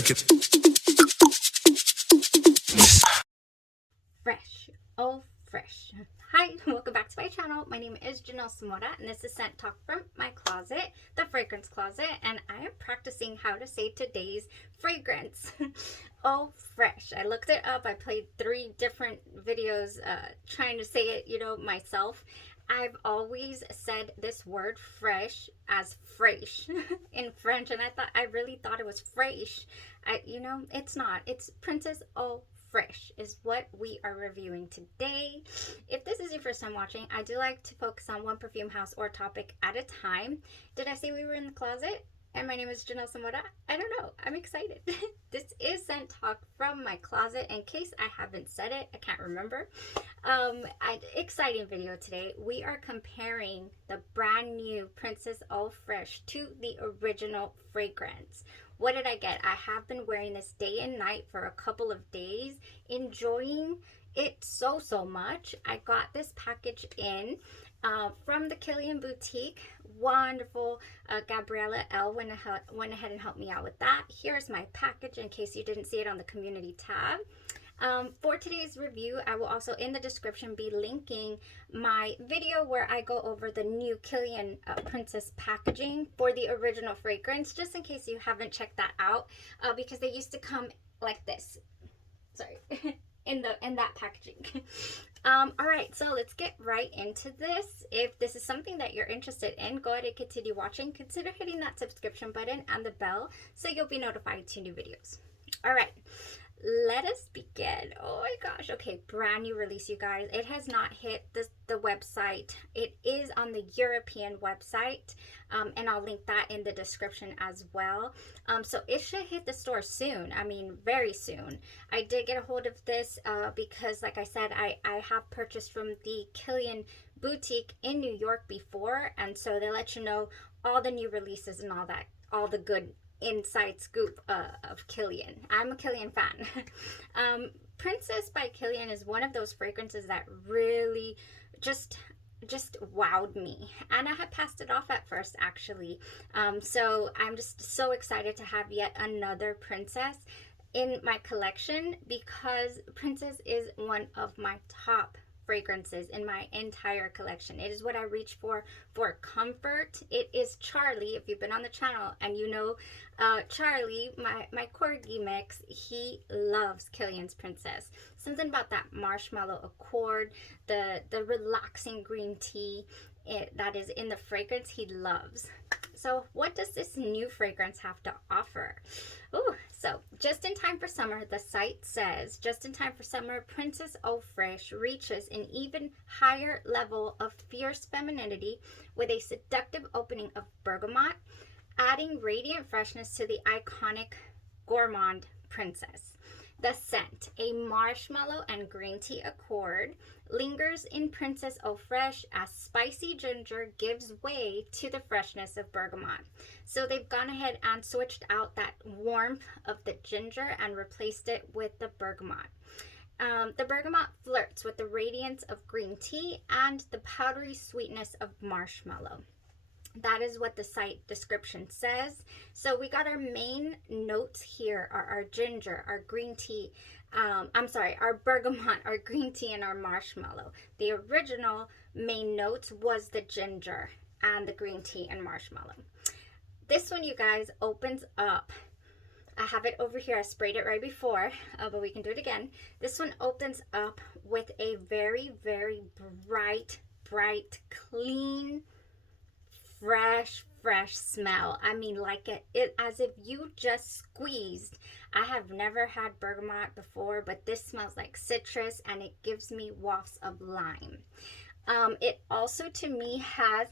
check it. Fresh. Oh, fresh. Hi, welcome back to my channel. My name is Janelle Samora, and this is Scent Talk from my closet, the fragrance closet, and I am practicing how to say today's fragrance. Oh, fresh. I looked it up. I played 3 different videos trying to say it, myself. I've always said this word fresh as fraiche in French, and I really thought it was fraiche. It's not. It's Princess Eau Fraiche is what we are reviewing today. If this is your first time watching, I do like to focus on one perfume house or topic at a time. Did I say we were in the closet? And my name is Janelle Samora. I don't know. I'm excited. This is Scent Talk from my closet. In case I haven't said it, I can't remember. Exciting video today. We are comparing the brand new Princess Eau Fraiche to the original fragrance. What did I get? I have been wearing this day and night for a couple of days, enjoying it so much. I got this package in from the Kilian boutique. Wonderful. Gabriella L went ahead and helped me out with that. Here's my package in case you didn't see it on the community tab. For today's review, I will also in the description be linking my video where I go over the new Kilian Princess packaging for the original fragrance, just in case you haven't checked that out, because they used to come like this. Sorry. in that packaging. All right, so let's get right into this. If this is something that you're interested in, go ahead and continue watching. Consider hitting that subscription button and the bell so you'll be notified to new videos. All right, let us begin. Oh my gosh. Okay, brand new release, you guys. It has not hit the website. It is on the European website, and I'll link that in the description as well. So it should hit the store soon. I mean, very soon. I did get a hold of this because, like I said, I have purchased from the Kilian boutique in New York before, and so they let you know all the new releases and all that, all the good inside scoop of Kilian. I'm a Kilian fan. Princess by Kilian is one of those fragrances that really just wowed me, and I had passed it off at first actually. So I'm just so excited to have yet another Princess in my collection, because Princess is one of my top fragrances in my entire collection. It is what I reach for comfort. It is Charlie. If you've been on the channel and you know Charlie, my corgi mix, he loves Kilian's Princess. Something about that marshmallow accord, the relaxing green tea that is in the fragrance, he loves. So what does this new fragrance have to offer? Ooh, so just in time for summer, the site says, just in time for summer, Princess Eau Fraiche reaches an even higher level of fierce femininity with a seductive opening of bergamot, adding radiant freshness to the iconic gourmand Princess. The scent, a marshmallow and green tea accord, lingers in Princess Eau Fraiche as spicy ginger gives way to the freshness of bergamot. So they've gone ahead and switched out that warmth of the ginger and replaced it with the bergamot. The bergamot flirts with the radiance of green tea and the powdery sweetness of marshmallow. That is what the site description says. So we got our main notes here are our ginger, our green tea, our bergamot, our green tea, and our marshmallow. The original main notes was the ginger and the green tea and marshmallow. This one, you guys, opens up. I have it over here. I sprayed it right before, but we can do it again. This one opens up with a very bright, clean, fresh smell. I mean, like it as if you just squeezed. I have never had bergamot before, but this smells like citrus, and it gives me wafts of lime. It also to me has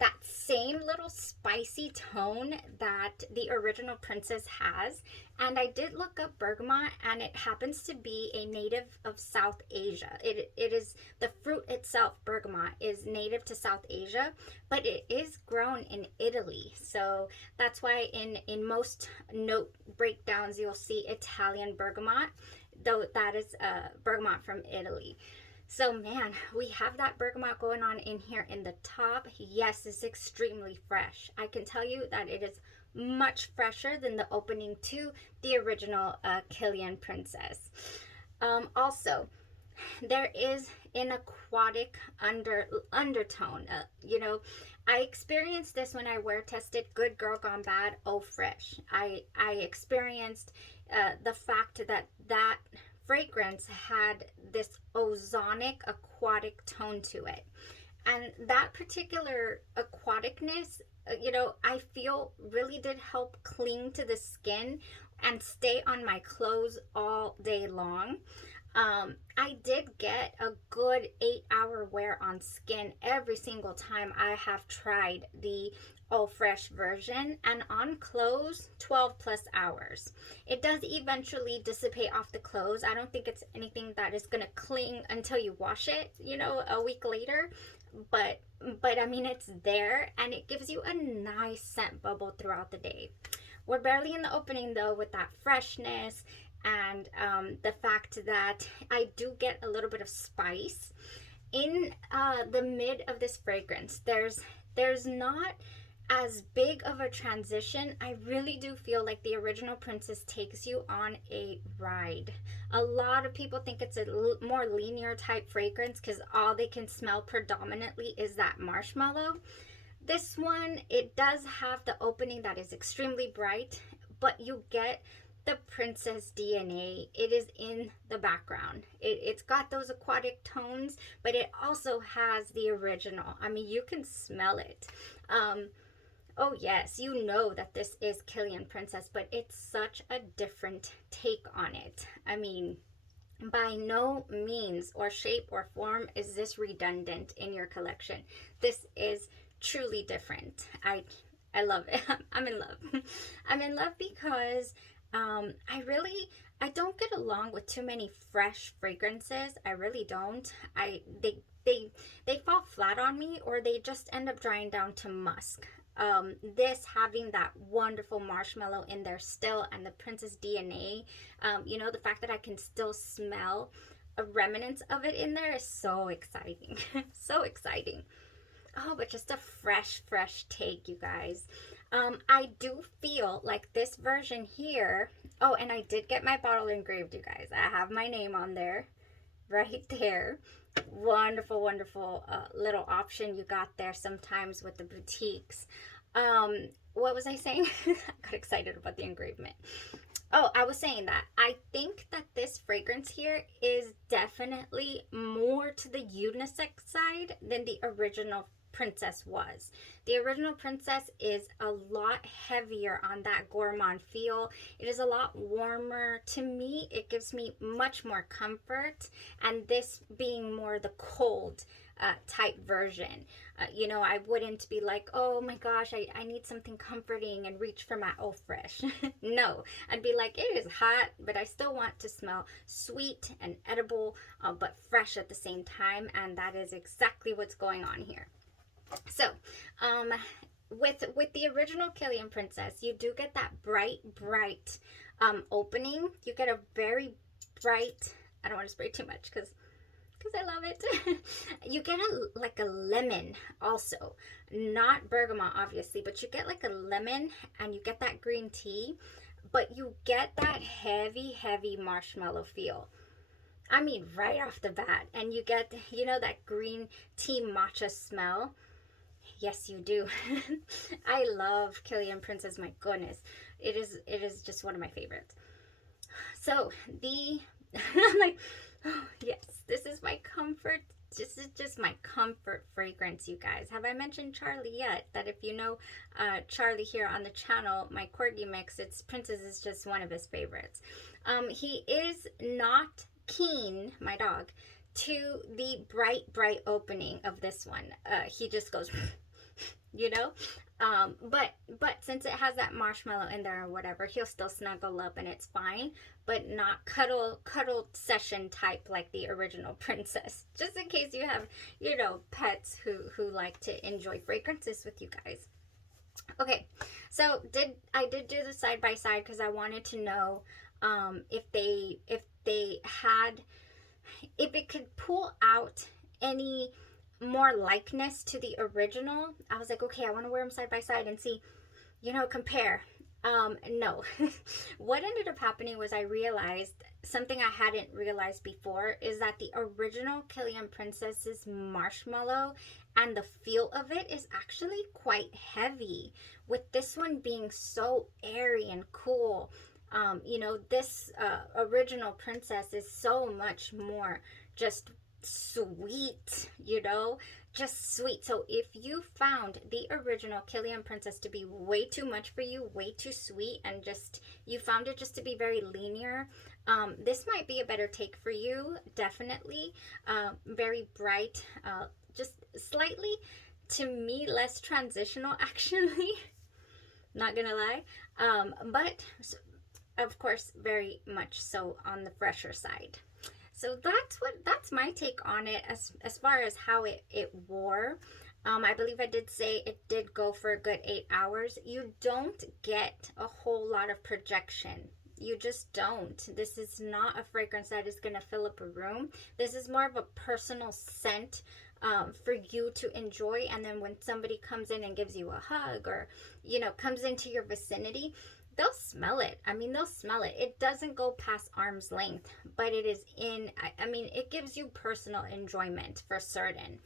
that same little spicy tone that the original Princess has. And I did look up bergamot, and it happens to be a native of South Asia. It is, the fruit itself, bergamot, is native to South Asia, but it is grown in Italy. So that's why in most note breakdowns, you'll see Italian bergamot, though that is bergamot from Italy. So man, we have that bergamot going on in here in the top. Yes, it's extremely fresh. I can tell you that it is much fresher than the opening to the original Kilian Princess. Also, there is an aquatic undertone. I experienced this when I wear tested Good Girl Gone Bad Eau Fraiche. I experienced the fact that fragrance had this ozonic aquatic tone to it, and that particular aquaticness, I feel really did help cling to the skin and stay on my clothes all day long. I did get a good 8-hour wear on skin every single time I have tried the Eau Fraiche version, and on clothes 12 plus hours. It does eventually dissipate off the clothes. I don't think it's anything that is going to cling until you wash it, a week later, but I mean, it's there, and it gives you a nice scent bubble throughout the day. We're barely in the opening though with that freshness and the fact that I do get a little bit of spice in the mid of this fragrance. There's not as big of a transition. I really do feel like the original Princess takes you on a ride. A lot of people think it's a more linear type fragrance because all they can smell predominantly is that marshmallow. This one, it does have the opening that is extremely bright, but you get the Princess DNA. It is in the background. It's got those aquatic tones, but it also has the original. I mean, you can smell it. Oh yes, you know that this is Kilian Princess, but it's such a different take on it. I mean, by no means or shape or form is this redundant in your collection. This is truly different. I love it. I'm in love. I'm in love because I don't get along with too many fresh fragrances. I really don't. They fall flat on me, or they just end up drying down to musk. This having that wonderful marshmallow in there still, and the Princess DNA, the fact that I can still smell a remnants of it in there is so exciting. So exciting. Oh, but just a fresh take, you guys. I do feel like this version here. Oh, and I did get my bottle engraved, you guys. I have my name on there, right there. Wonderful little option you got there sometimes with the boutiques. What was I saying? I got excited about the engravement. Oh, I was saying that I think that this fragrance here is definitely more to the unisex side than the original Princess was. The original Princess is a lot heavier on that gourmand feel. It is a lot warmer. To me, it gives me much more comfort, and this being more the cold type version. I wouldn't be like, oh my gosh, I need something comforting and reach for my Eau Fraiche. No, I'd be like, it is hot, but I still want to smell sweet and edible, but fresh at the same time, and that is exactly what's going on here. So, with the original Kilian Princess, you do get that bright opening. You get a very bright, I don't want to spray too much because I love it. You get like a lemon also, not bergamot obviously, but you get like a lemon, and you get that green tea, but you get that heavy marshmallow feel. I mean, right off the bat, and you get, that green tea matcha smell. Yes, you do. I love Kilian Princess. My goodness, it is just one of my favorites. So I'm like, oh yes, this is my comfort. This is just my comfort fragrance, you guys. Have I mentioned Charlie yet? That if you know Charlie here on the channel, my corgi mix, it's Princess is just one of his favorites. He is not keen, my dog, to the bright opening of this one. He just goes but since it has that marshmallow in there or whatever, he'll still snuggle up and it's fine, but not cuddle session type like the original Princess. Just in case you have pets who like to enjoy fragrances with you guys. Okay, so I did do the side by side because I wanted to know if they had if it could pull out any more likeness to the original, I was like, okay, I want to wear them side by side and see, compare. No. What ended up happening was I realized something I hadn't realized before, is that the original Kilian Princess's marshmallow and the feel of it is actually quite heavy, with this one being so airy and cool. This original princess is so much more just sweet, just sweet. So if you found the original Kilian Princess to be way too much for you, way too sweet, and just you found it just to be very linear, this might be a better take for you, definitely. Very bright, just slightly, to me, less transitional actually. Not gonna lie. But of course, very much so on the fresher side. So that's my take on it as far as how it wore. I believe I did say it did go for a good 8 hours. You don't get a whole lot of projection. You just don't. This is not a fragrance that is going to fill up a room. This is more of a personal scent for you to enjoy. And then when somebody comes in and gives you a hug, or, comes into your vicinity, they'll smell it. I mean, they'll smell it. It doesn't go past arm's length, but it is it gives you personal enjoyment for certain,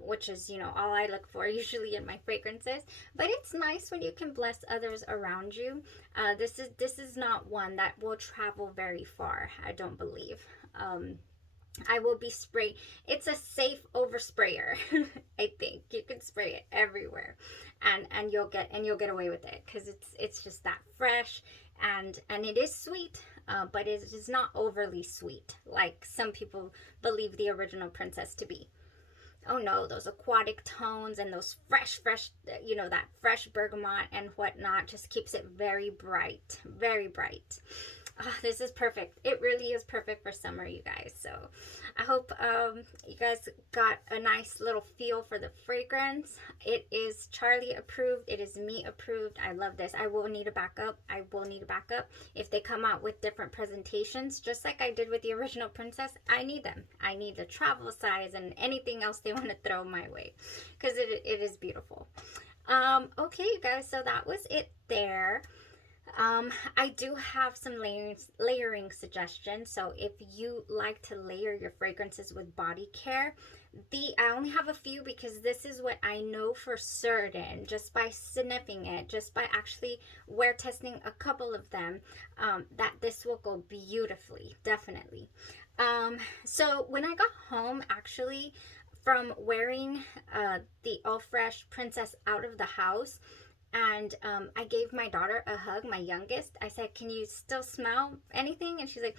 which is, all I look for usually in my fragrances. But it's nice when you can bless others around you. This is not one that will travel very far, I don't believe. I will be spraying. It's a safe oversprayer. I think you can spray it everywhere, and you'll get away with it, because it's just that fresh, and it is sweet, but it is not overly sweet like some people believe the original princess to be. Oh no, those aquatic tones and those fresh, that fresh bergamot and whatnot just keeps it very bright, very bright. Oh, this is perfect. It really is perfect for summer, you guys. So I hope you guys got a nice little feel for the fragrance. It is Charlie approved. It is me approved. I love this. I will need a backup. If they come out with different presentations, just like I did with the original princess, I need them. I need the travel size and anything else they want to throw my way, because it is beautiful. Okay, you guys, so that was it there. I do have some layering suggestions. So if you like to layer your fragrances with body care, I only have a few, because this is what I know for certain, just by sniffing it, just by actually wear testing a couple of them, that this will go beautifully, definitely. So when I got home, actually, from wearing the Eau Fraiche Princess out of the house, and I gave my daughter a hug, my youngest. I said, can you still smell anything? And she's like,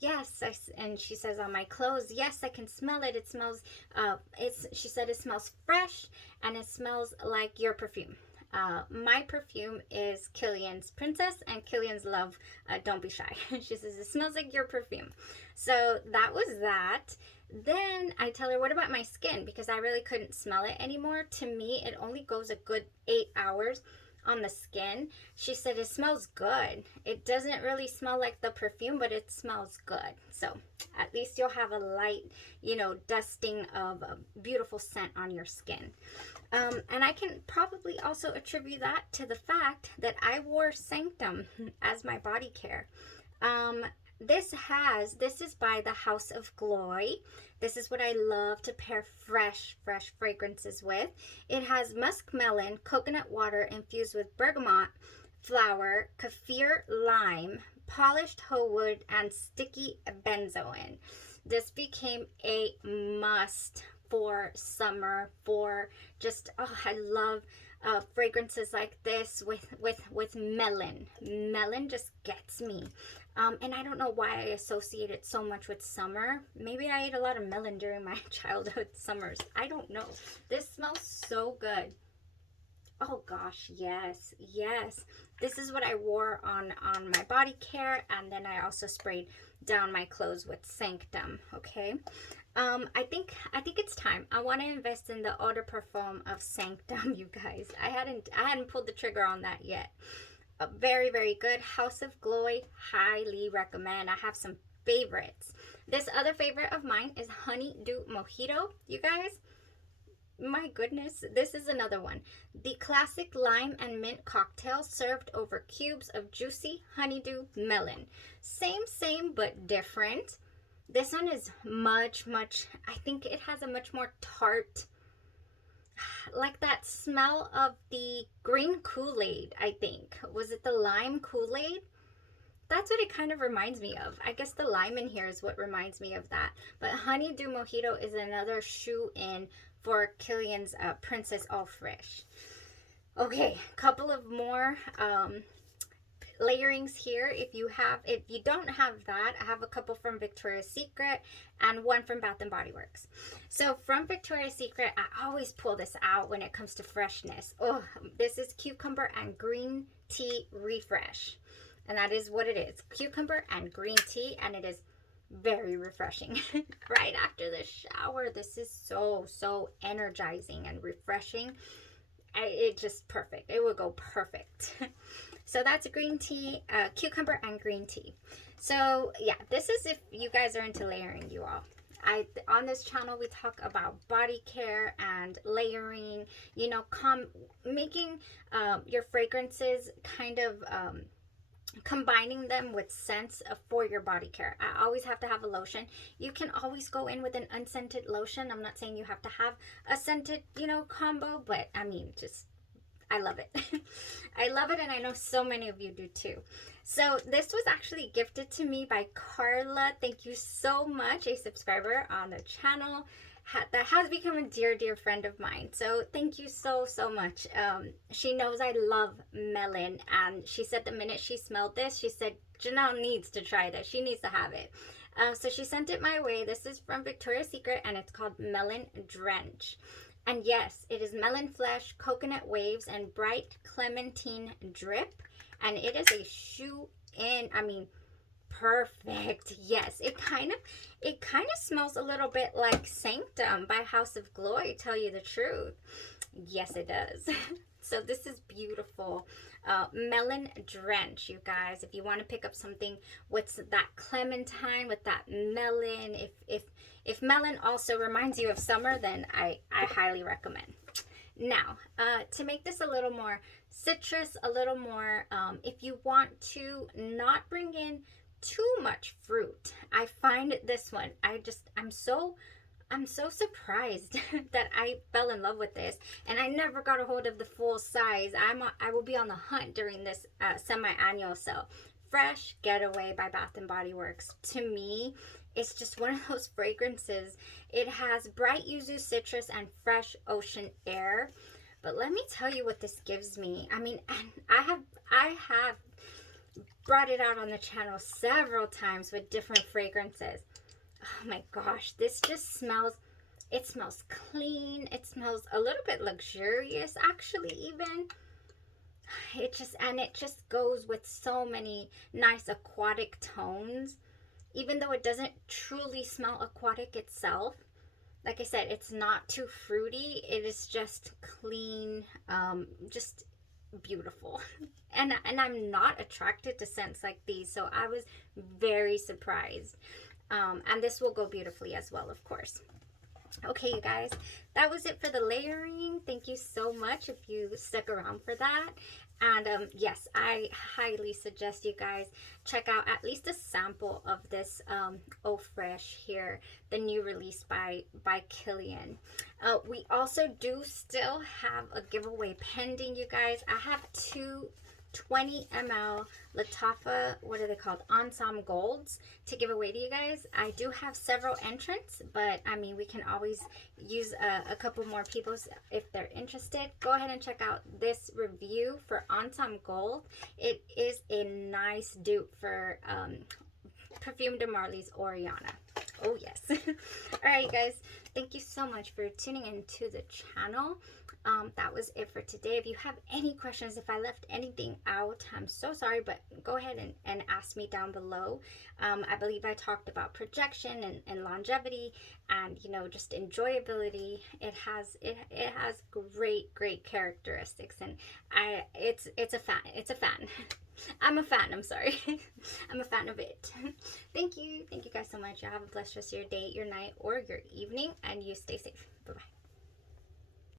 yes. And she says, on my clothes, yes, I can smell it. It smells, she said it smells fresh, and it smells like your perfume. My perfume is Kilian's Princess, and Kilian's Love, Don't Be Shy. She says, it smells like your perfume. So that was that. Then I tell her, what about my skin? Because I really couldn't smell it anymore. To me, it only goes a good 8 hours on the skin. She said, it smells good. It doesn't really smell like the perfume, but it smells good. So at least you'll have a light, dusting of a beautiful scent on your skin. And I can probably also attribute that to the fact that I wore Sanctum as my body care. This is by the House of Kilian. This is what I love to pair fresh fragrances with. It has muskmelon, coconut water infused with bergamot flower, kaffir lime, polished hoe wood, and sticky benzoin. This became a must for summer, for just, I love fragrances like this with melon. Melon just gets me. And I don't know why I associate it so much with summer. Maybe I ate a lot of melon during my childhood summers. I don't know. This smells so good. Oh gosh, yes. This is what I wore on my body care, and then I also sprayed down my clothes with Sanctum. Okay. I think it's time. I want to invest in the eau de parfum of Sanctum, you guys. I hadn't pulled the trigger on that yet. Very, very good. House of Kilian, highly recommend. I have some favorites. This other favorite of mine is Honeydew Mojito, you guys. My goodness, this is another one. The classic lime and mint cocktail served over cubes of juicy honeydew melon. Same, but different. This one is much, I think it has a much more tart, like that smell of the green Kool-Aid, I think. Was it the lime Kool-Aid? That's what it kind of reminds me of. I guess the lime in here is what reminds me of that. But Honeydew Mojito is another shoe-in for Kilian's Princess Eau Fraiche. Okay, couple of more layerings here. If you don't have that, I have a couple from Victoria's Secret and one from Bath and Body Works. So from Victoria's Secret, I always pull this out when it comes to freshness. Oh, this is Cucumber and Green Tea Refresh. And that is what it is. Cucumber and green tea, and it is very refreshing. Right after the shower, this is so energizing and refreshing. It's just perfect. It would go perfect. So that's green tea, cucumber and green tea. So yeah, this is if you guys are into layering, you all. On this channel, we talk about body care and layering, you know, making your fragrances kind of combining them with scents for your body care. I always have to have a lotion. You can always go in with an unscented lotion. I'm not saying you have to have a scented, you know, combo, but I mean, just, I love it. I love it, and I know so many of you do too. So this was actually gifted to me by Carla. Thank you so much, a subscriber on the channel that has become a dear friend of mine. So thank you so much. She knows I love melon, and she said the minute she smelled this, she said Janelle needs to try this. She needs to have it. So she sent it my way. This is from Victoria's Secret, and it's called Melon Drench. And yes, it is melon flesh, coconut waves, and bright clementine drip. And it is a shoe-in. I mean, perfect. Yes, it kind of smells a little bit like Sanctum by House of Kilian, tell you the truth. Yes, it does. So this is beautiful. Melon Drench, you guys. If you want to pick up something with that clementine, with that melon, if melon also reminds you of summer, then I highly recommend. Now, to make this a little more citrus, a little more, if you want to not bring in too much fruit, I find this one, I'm so surprised that I fell in love with this, and I never got a hold of the full size. I will be on the hunt during this semi-annual sale. Fresh Getaway by Bath and Body Works. To me, it's just one of those fragrances. It has bright yuzu citrus and fresh ocean air. But let me tell you what this gives me. I mean, and I have brought it out on the channel several times with different fragrances. Oh my gosh, this just smells, it smells clean. It smells a little bit luxurious, actually, even. It just goes with so many nice aquatic tones, even though it doesn't truly smell aquatic itself. Like I said, it's not too fruity. It is just clean, just beautiful. And I'm not attracted to scents like these, so I was very surprised. And this will go beautifully as well, of course. Okay, you guys, that was it for the layering. Thank you so much if you stuck around for that. And yes, I highly suggest you guys check out at least a sample of this Eau Fraiche here, the new release by Kilian. We also do still have a giveaway pending, you guys. I have two 20 ml Lattafa, what are they called, Ensemble Golds to give away to you guys. I do have several entrants, but I mean, we can always use a couple more people if they're interested. Go ahead and check out this review for Ensemble Gold. It is a nice dupe for Perfume de Marly's Oriana. Oh yes. All right, guys, thank you so much for tuning into the channel. That was it for today. If you have any questions, if I left anything out, I'm so sorry, but go ahead and ask me down below. I believe I talked about projection and longevity and, you know, just enjoyability. It has great characteristics, and it's a fan. I'm a fan. I'm sorry. I'm a fan of it. Thank you guys so much. You have a blessed rest of your day, your night, or your evening, and you stay safe. Bye bye.